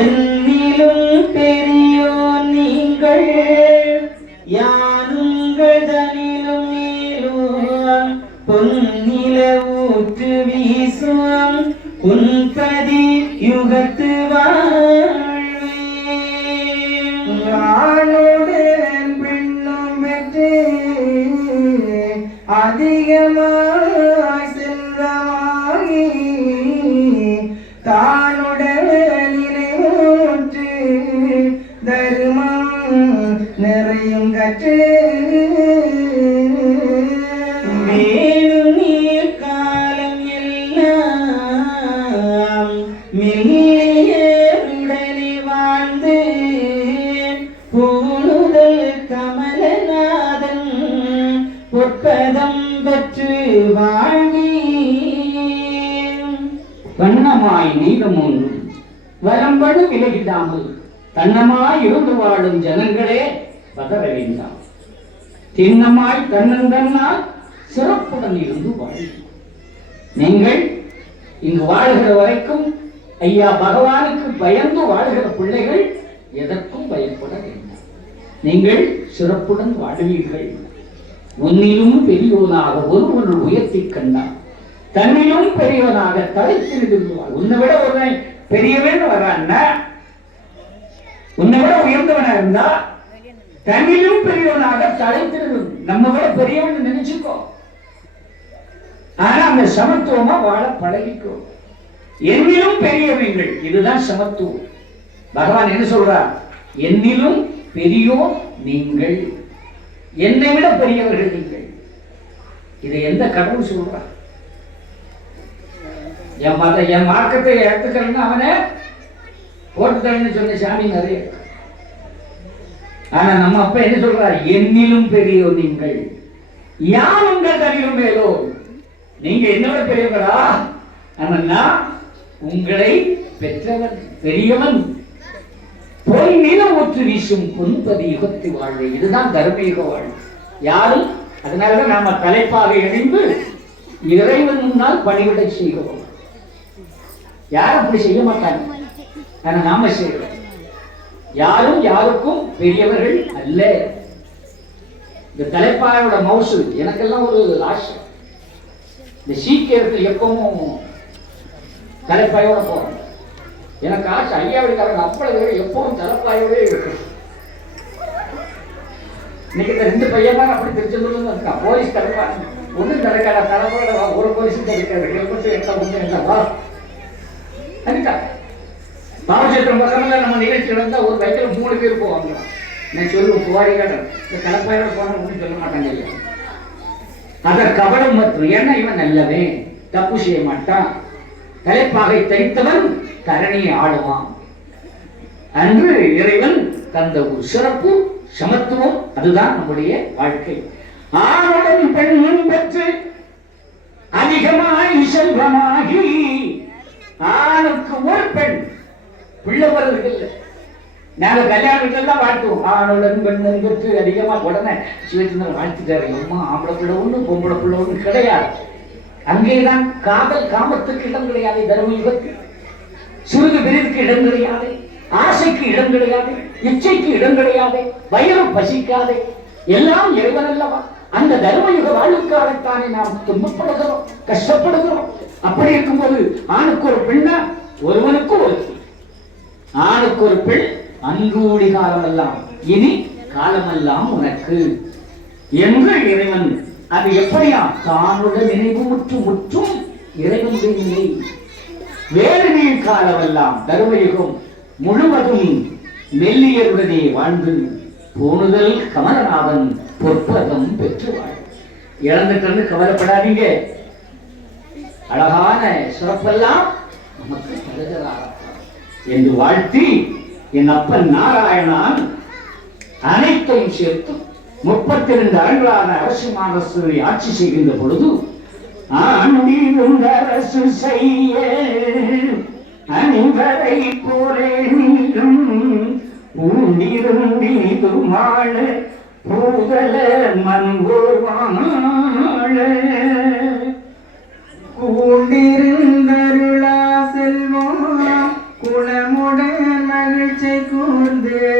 என்னிலும் பெரியோ நீங்கள் யாருங்கள் தனிலும் மேலும் பொன்னில ஊற்று வீசும் உன்பதி யுகத்து வாழ்வேன் பெண்ணும் பெற்று அதிகமாய் செல்வமாகி தானுடன் நினைவூற்று தருமம் நிறையும் கற்று மேலும் நீர் காலம் எல்லாம் மில்லியருடனே வாழ்ந்து பூணுதல் கமலநாதன் பொற்பதம் பெற்று வாழ்வி வண்ணமாய் நீளமும் வரம்படு விலகிடாமல் தன்னமாய் இருந்து வாழும் ஜனங்களே பதற வேண்டாம். திண்ணமாய் தன்னந்தன்னால் சிறப்புடன் இருந்து வாழும். நீங்கள் இங்கு வாழ்கிற வரைக்கும் ஐயா பகவானுக்கு பயந்து வாழ்கிற பிள்ளைகள் எதற்கும் பயப்பட வேண்டாம். நீங்கள் சிறப்புடன் வாழ்வீர்கள். உன்னிலும் பெரியவனாக ஒருவன் உயர்த்தி கண்டான், தன்னிலும் பெரியவனாக தலைத்திருந்துவாள். உன்னை விட ஒரு பெரியவன் வரான்னா, உன்னை விட உயர்ந்தவனா இருந்தா தன்னிலும் பெரியவனாக தலைத்திருந்து நம்ம விட பெரியவன் நினைச்சுக்கோ. ஆனா அந்த சமத்துவமா வாழ பழகிக்கோ. என்னிலும் பெரியவங்கள், இதுதான் சமத்துவம். பகவான் என்ன சொல்றார்? என்னிலும் பெரியோர் நீங்கள், என்னை விட பெரியவர்கள் நீங்கள். இதை எந்த கடவுள் சொல்றார்? என் மார்க்கத்தை எடுத்துக்கிறேன்னு அவனை போட்டுத்தரன்னு சொன்ன சாமி நிறைய. ஆனா நம்ம அப்ப என்ன சொல்றார்? என்னிலும் பெரியோர் நீங்கள், யார் உங்கள் தனியும் மேலோ. நீங்க என்னோட பெரியவரா? ஆனா உங்களை பெற்றவன் பெரியவன். பொன் நில ஊற்று வீசும் பொன்பதி யுகத்து வாழ்வு, இதுதான் தர்மயுக வாழ்வு. யாரும் அதனாலதான் நாம தலைப்பாக இணைந்து இறைவன் முன்னால் பணிவிடை செய்கிறோம். யாரும் அப்படி செய்ய மாட்டாங்க, ஆனா நாம செய்கிறோம். யாரும் யாருக்கும் பெரியவர்கள் அல்ல. இந்த தலைப்பாயோட மவுசு எனக்கெல்லாம் ஒரு ஆசை. இந்த சீக்கிரத்தில் எப்பவும் தலைப்பாயோட போறாங்க. எனக்கு ஆசை, ஐயாவுக்காரங்க அப்பளவு எப்பவும் தலைப்பாயோட இருக்கு. இன்னைக்கு இந்த 2 பையன் அப்படி தெரிஞ்சு போலீஸ் தலைப்பா ஒன்றும் தலைக்காத தலைப்போட ஒரு போலீஸும் தெரிவிக்காது. ஹெல்மெட் எட்ட ஒன்று என்னவா அதுக்கா பாவச்சத்திரம் பக்கம்ல நம்ம நிகழ்ச்சி வந்தால் ஒரு பைக்கில் 3 பேர் போவாங்க. நான் சொல்லுவேன், புகாரி காட்டுறேன், இந்த தலைப்பாயோட போன ஒன்றும் சொல்ல மாட்டாங்க ஐயா. அதை கவனம் மற்றும், ஏன்னா இவன் நல்லவன், தப்பு செய்ய மாட்டான், தலைப்பாகை தரித்தவன் தரணியை ஆளுவான் அன்று இறைவன் தந்த ஒரு சிறப்பு சமத்துவம். அதுதான் நம்முடைய வாழ்க்கை. ஆணுடன் பெண்ணும் பெற்று அதிகமாய் செல்வமாகி, ஆணுக்கு ஒரு பெண் பிள்ளை வருவதில்லை. நாங்க கல்யாண வீட்டுல தான் வாழ்த்துவோம், ஆணுடன் பெண்ணும் பெற்று அதிகமா. உடனே சிவச்சந்திரன் வாழ்த்துட்டாரு, அம்மா ஆம்பளை பிள்ளை ஒண்ணு பொம்பளை பிள்ளை ஒண்ணு கிடையாது. அங்கேதான் காதல் காமத்துக்கு இடம் கிடையாது. தர்மயுகத்தில் சிறிது பெரிதுக்கு இடம் கிடையாது, ஆசைக்கு இடம் கிடையாது, இச்சைக்கு இடம் கிடையாது, வயிறு பசிக்காது. எல்லாம் இறைவன் அல்லவா. அந்த தர்மயுக வாழ்வுக்காகத்தானே நாம் துன்பப்படுகிறோம், கஷ்டப்படுகிறோம். அப்படி இருக்கும்போது ஆணுக்கு ஒரு பெண்ணா, ஒருவனுக்கு ஒரு ஆணுக்கு ஒரு பெண், அன்றூடி காலமெல்லாம் இனி காலமெல்லாம் உனக்கு என்று இறைவன். அது எப்படியா? தானுடைய நினைவு முற்றும் இறைவனுடைய நிலை. வேறு நீர் காலமெல்லாம் தர்மயுகம் முழுவதும் மெல்லியருடனே வாழ்ந்து போனுதல் கமலநாதன் பொற்பதம் பெற்று வாழ். இழந்துட்டு கவலைப்படாதீங்க, அழகான சிறப்பெல்லாம் நமக்கு தருகிறார் என்று வாழ்த்தி, என் அப்பன் நாராயணன் அனைத்தையும் சேர்த்து 32 ஆண்டுகளான அரசு மானசரை ஆட்சி செய்கின்ற பொழுது, அரசு செய்ய அணிவரை போரே நீரும் பூண்டிருந்தீது மாள பூதல மன்போர் வாழ கூண்டிருந்தருளா செல்வம் குளமுடன் வந்து